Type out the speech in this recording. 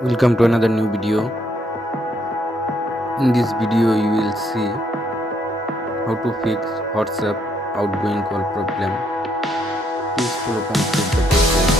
Welcome to another new video. In this video, you will see how to fix WhatsApp outgoing call problem. Please follow complete the process.